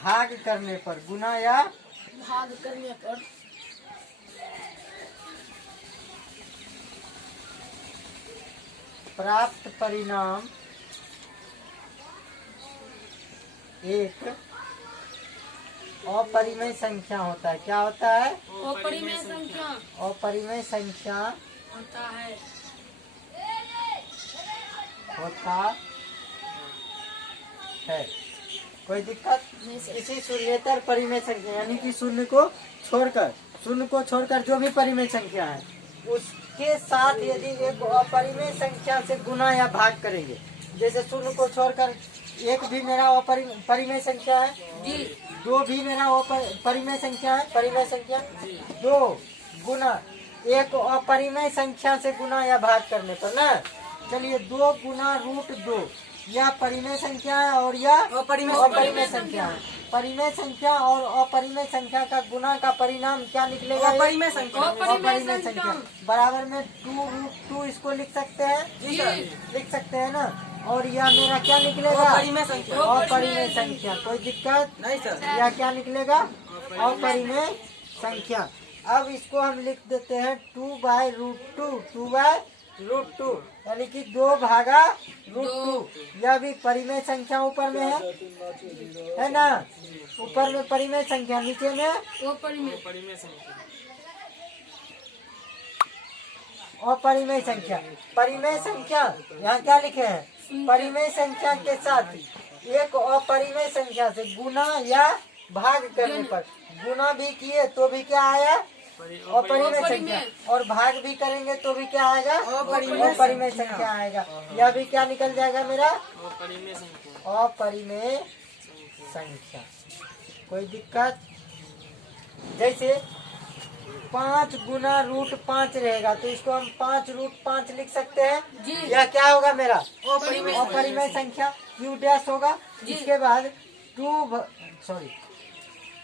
भाग करने पर, गुना या भाग करने पर प्राप्त परिणाम एक अपरिमेय संख्या होता है। क्या होता है? अपरिमेय संख्या अपरिमेय संख्या होता है। कोई दिक्कत? नहीं सर। किसी शून्येतर परिमेय संख्या यानी कि शून्य को छोड़कर जो भी परिमेय संख्या है उसके साथ यदि एक अपरिमेय संख्या से गुना या भाग करेंगे, जैसे शून्य को छोड़कर एक भी मेरा परिमेय संख्या है जी। दो भी मेरा परिमेय संख्या है, परिमेय संख्या दो गुना एक अपरिमेय संख्या से गुना या भाग करने पर ना, चलिए 2 गुना √2 यह परिमेय संख्या है और यह अपरिमेय संख्या है। परिमेय संख्या और अपरिमेय संख्या का गुना का परिणाम क्या निकलेगा? अपरिमेय संख्या बराबर में 2√2 इसको लिख सकते हैं जी। लिख सकते हैं ना। और यह मेरा क्या निकलेगा? अपरिमेय संख्या। कोई दिक्कत नहीं सर। यह क्या निकलेगा? अपरिमेय संख्या। अब इसको हम लिख देते हैं 2/√2 यानी कि 2/√2। यह भी परिमेय संख्या ऊपर में है ना, ऊपर में परिमेय संख्या, नीचे में अपरिमेय अपरिमेय संख्या। परिमेय संख्या यहाँ क्या लिखे हैं? परिमेय संख्या के साथ एक अपरिमेय संख्या से गुना या भाग करने पर, गुना भी किए तो भी क्या आया? अपरिमेय संख्या, और भाग भी करेंगे तो भी क्या आएगा? अपरिमेय संख्या आएगा। यह भी क्या निकल जाएगा मेरा? अपरिमेय संख्या। कोई दिक्कत? जैसे 5 गुना √5 रहेगा तो इसको हम 5√5 लिख सकते हैं जी। यह क्या होगा मेरा? अपरिमेय संख्या Q डैश होगा। इसके बाद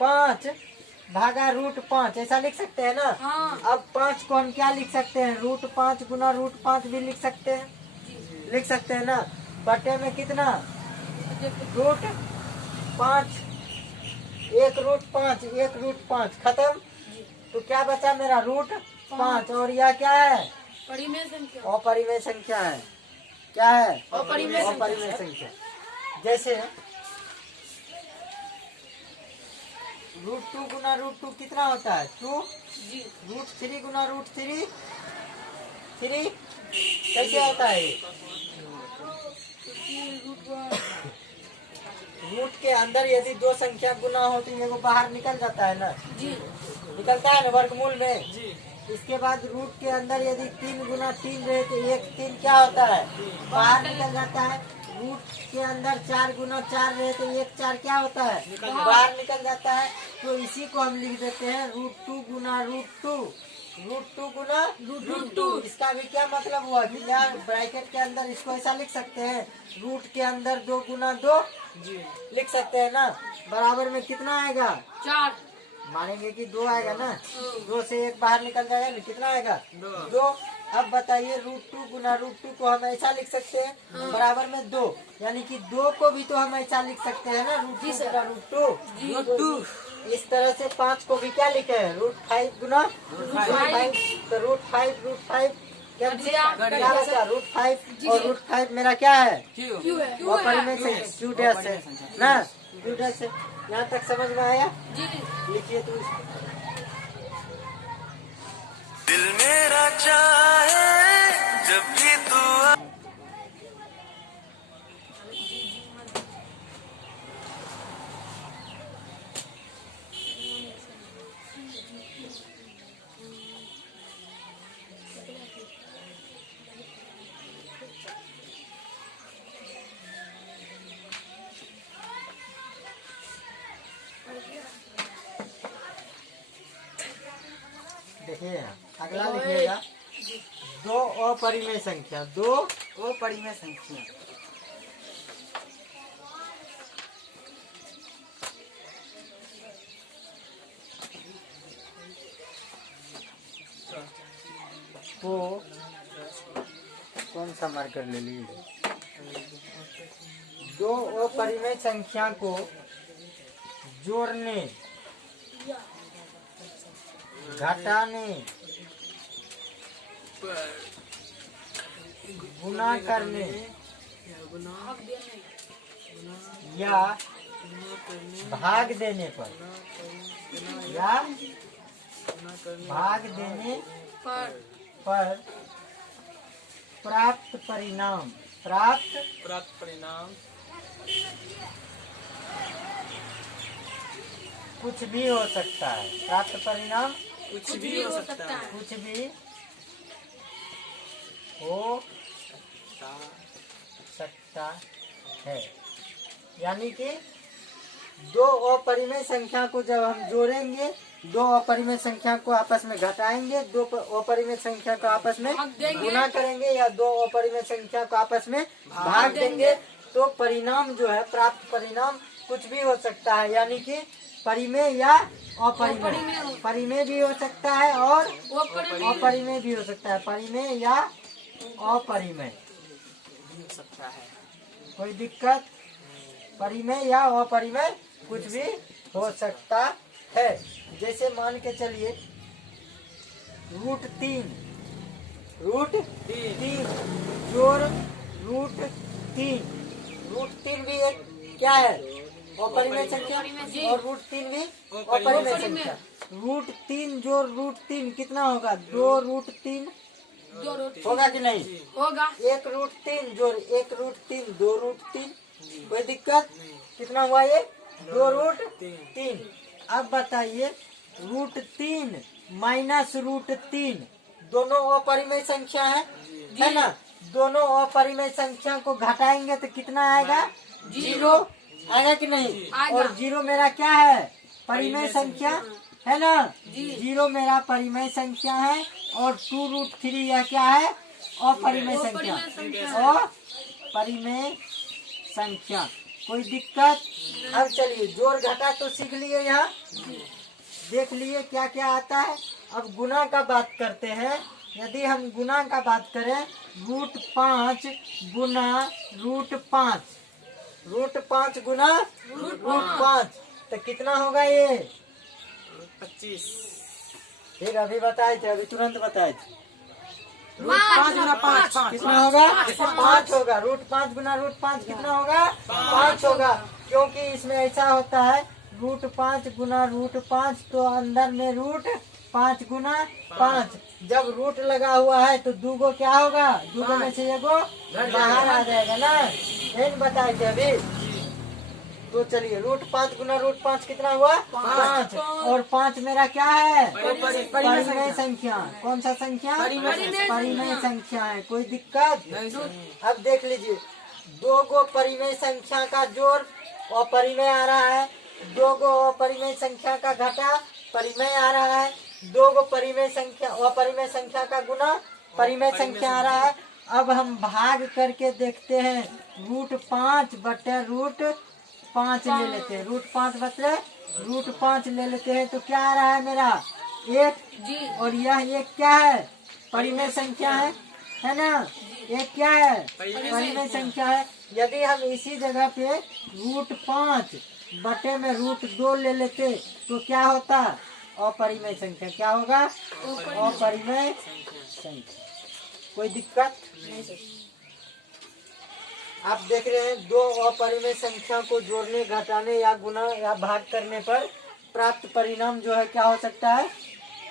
5/√5 ऐसा लिख सकते हैं ना। हाँ। अब 5 को हम क्या लिख सकते हैं? √5 गुना √5 भी लिख सकते हैं ना। बटे में कितना? √5 1√5 खत्म। तो क्या बचा मेरा? √5 और यह क्या है? परिमेय संख्या अपरिमेय संख्या है। क्या है? अपरिमेय संख्या। जैसे √2 गुना √2 कितना होता है? 2। जी। √3 गुना √3 3 कैसे होता है? रूट के अंदर यदि 2 संख्या गुना हो तो ये वो बाहर निकल जाता है ना। जी। निकलता है ना वर्गमूल में जी। इसके बाद रूट के अंदर यदि 3 गुना 3 रहे तो 3 क्या होता है? बाहर निकल जाता है। रूट के अंदर 4 गुना 4 रहे तो 4 क्या होता है? बाहर निकल जाता है। तो इसी को हम लिख देते हैं √2 गुना √2 गुना √2। इसका भी क्या मतलब हुआ कि यार ब्रैकेट के अंदर इसको ऐसा लिख सकते हैं, रूट के अंदर 2 गुना 2 लिख सकते हैं ना। बराबर में कितना आएगा? 4 मानेंगे कि 2 आएगा ना। 2 से 1 बाहर निकल जाएगा ना। कितना आएगा? 2। अब बताइए √2 गुना √2 को हम ऐसा लिख सकते हैं बराबर में 2, यानी कि 2 को भी तो हम ऐसा लिख सकते हैं ना √2 गुना √2। इस तरह से 5 को भी क्या लिखे हैं? √5 गुना √5। तो √5 क्या बचा? √5 और √5 मेरा क्या है? अपरिमेय संख्या Q डैश है ना। Q डैश है। यहाँ तक समझ में आया? जी। लिखिए तो दिल मेरा चाहे जब भी तू देखिए अगला लिखिएगा 2 अपरिमेय संख्या। 2 अपरिमेय संख्या। को कौन सा मार्कर ले लीजिए? 2 अपरिमेय संख्या को जोड़ने, घटाने, गुना करने या भाग देने पर, या भाग देने पर प्राप्त परिणाम, प्राप्त परिणाम कुछ भी हो सकता है। प्राप्त परिणाम कुछ भी हो सकता है। कुछ भी हो सकता है। यानी कि दो अपरिमेय संख्या को जब हम जोड़ेंगे, दो अपरिमेय संख्या को आपस में घटाएंगे, दो अपरिमेय संख्या को आपस में गुना करेंगे या दो अपरिमेय संख्या को आपस में भाग देंगे, तो परिणाम जो है, प्राप्त परिणाम कुछ भी हो सकता है। यानी कि परिमेय या अपरिमेय, परिमेय भी हो सकता है और अपरिमेय भी हो सकता है। परिमेय या अपरिमेय हो सकता है। कोई दिक्कत? परिमेय या अपरिमेय कुछ भी हो सकता है। जैसे मान के चलिए √3 जोड़ √3, √3 भी एक क्या है? अपरिमेय संख्या, और √3 भी अपरिमेय संख्या। √3 जोड़ √3 कितना होगा? 2√3 होगा कि नहीं? होगा। 1√3 जोड़ 1√3 2√3। कोई दिक्कत? कितना हुआ ये? 2√3। अब बताइए √3 माइनस √3 दोनों अपरिमेय संख्या है ना? दोनों अपरिमेय संख्या को घटाएंगे तो कितना आएगा? 0 आएगा कि नहीं? और 0 मेरा क्या है? परिमेय संख्या है ना? 0 मेरा परिमेय संख्या है और 2√3 यह क्या है? अपरिमेय संख्या। अपरिमेय संख्या। कोई दिक्कत? अब चलिए जोड़ घटा तो सीख लिए, यहाँ देख लिए क्या क्या आता है। अब गुना का बात करते हैं। यदि हम गुना का बात करें, √5 गुना √5, √5 गुना √5 तो कितना होगा ये? 25। फिर अभी बताए थे, अभी तुरंत बताए थे। पाँच गुना पाँच, कितना होगा? 5 होगा। √5 गुना √5 कितना होगा? 5 होगा। क्योंकि इसमें ऐसा होता है √5 गुना √5 तो अंदर में √5 गुना 5। जब रूट लगा हुआ है तो दूगो क्या होगा? दूगो में से एगो बाहर आ जाएगा ना। यही बताए थे अभी। तो चलिए √5 गुना √5 कितना हुआ? 5। और 5 मेरा क्या है? परिमेय संख्या। कौन सा संख्या? परिमेय संख्या है। कोई दिक्कत? अब देख लीजिए, दो गो परिमेय संख्या का जोड़ अपरिमेय आ रहा है, दो गो अपरिमेय संख्या का घटा परिमेय आ रहा है, दो गो परिमेय संख्या अपरिमेय संख्या का गुना परिमेय संख्या आ रहा है। अब हम भाग करके देखते हैं। √5 बटे √5 ले लेते हैं। √5 बटे √5 ले लेते हैं तो क्या आ रहा है मेरा? 1। और यह एक क्या है? परिमेय संख्या है ना? एक क्या है? परिमेय संख्या है। यदि हम इसी जगह पे √5 बटे में √2 ले लेते तो क्या होता? अपरिमेय संख्या। क्या होगा? अपरिमेय संख्या। कोई दिक्कत? आप देख रहे हैं, दो अपरिमेय संख्या को जोड़ने, घटाने या गुना या भाग करने पर प्राप्त परिणाम जो है क्या हो सकता है?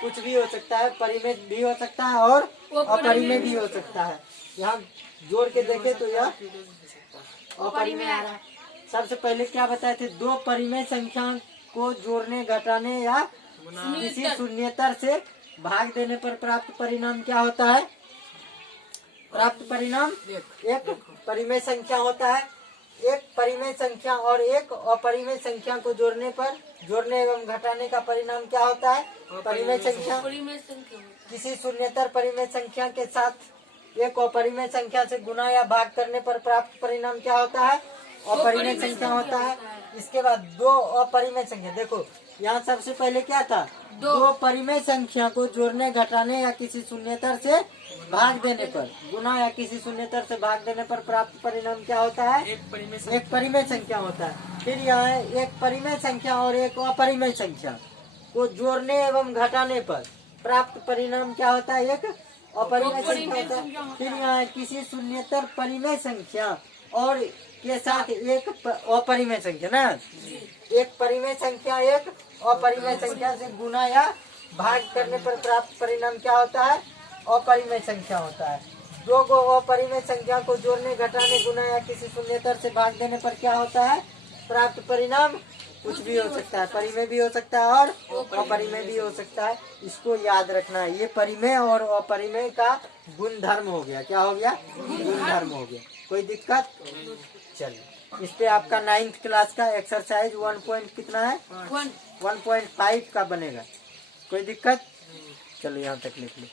कुछ भी हो सकता है। परिमेय भी हो सकता है और अपरिमेय भी हो सकता है। यहाँ जोड़ के देखे तो यह अपरिमेय आ रहा है। सबसे पहले क्या बताए थे? दो परिमेय संख्या को जोड़ने, घटाने या किसी शून्येतर से भाग देने पर प्राप्त परिणाम क्या होता है? प्राप्त परिणाम एक परिमेय संख्या होता है। एक परिमेय संख्या और एक अपरिमेय संख्या को जोड़ने एवं घटाने का परिणाम क्या होता है? परिमेय संख्या। किसी शून्येतर परिमेय संख्या के साथ एक अपरिमेय संख्या से गुना या भाग करने पर प्राप्त परिणाम क्या होता है? अपरिमेय संख्या होता है। इसके बाद दो अपरिमेय संख्या। देखो यहाँ सबसे पहले क्या था, दो परिमेय संख्या को जोड़ने, घटाने या किसी शून्येतर से भाग देने पर, गुना या किसी शून्येतर से भाग देने पर प्राप्त परिणाम क्या होता है, एक परिमेय संख्या। एक परिमेय संख्या होता है। फिर यहाँ एक परिमेय संख्या और एक अपरिमेय संख्या को जोड़ने एवं घटाने पर प्राप्त परिणाम क्या होता है, एक अपरिमेय संख्या होता है। फिर यहाँ किसी शून्येतर परिमेय संख्या और के साथ एक अपरिमेय संख्या ना, एक परिमेय संख्या एक अपरिमेय संख्या से गुना या भाग करने पर प्राप्त परिणाम क्या होता है, अपरिमेय संख्या होता है। दो गो अपरिमेय संख्या को जोड़ने, घटाने, गुना या किसी शून्येतर से भाग देने पर क्या होता है, प्राप्त परिणाम कुछ भी हो सकता है, परिमेय भी हो सकता है और अपरिमेय भी हो सकता है। इसको याद रखना है। ये परिमेय और अपरिमेय का गुण धर्म हो गया। क्या हो गया, गुण धर्म हो गया। कोई दिक्कत? चलिए इस पे आपका 9th क्लास का एक्सरसाइज 1 पॉइंट कितना है, 1.5 का बनेगा। कोई दिक्कत? चलो यहाँ तक लिख लो।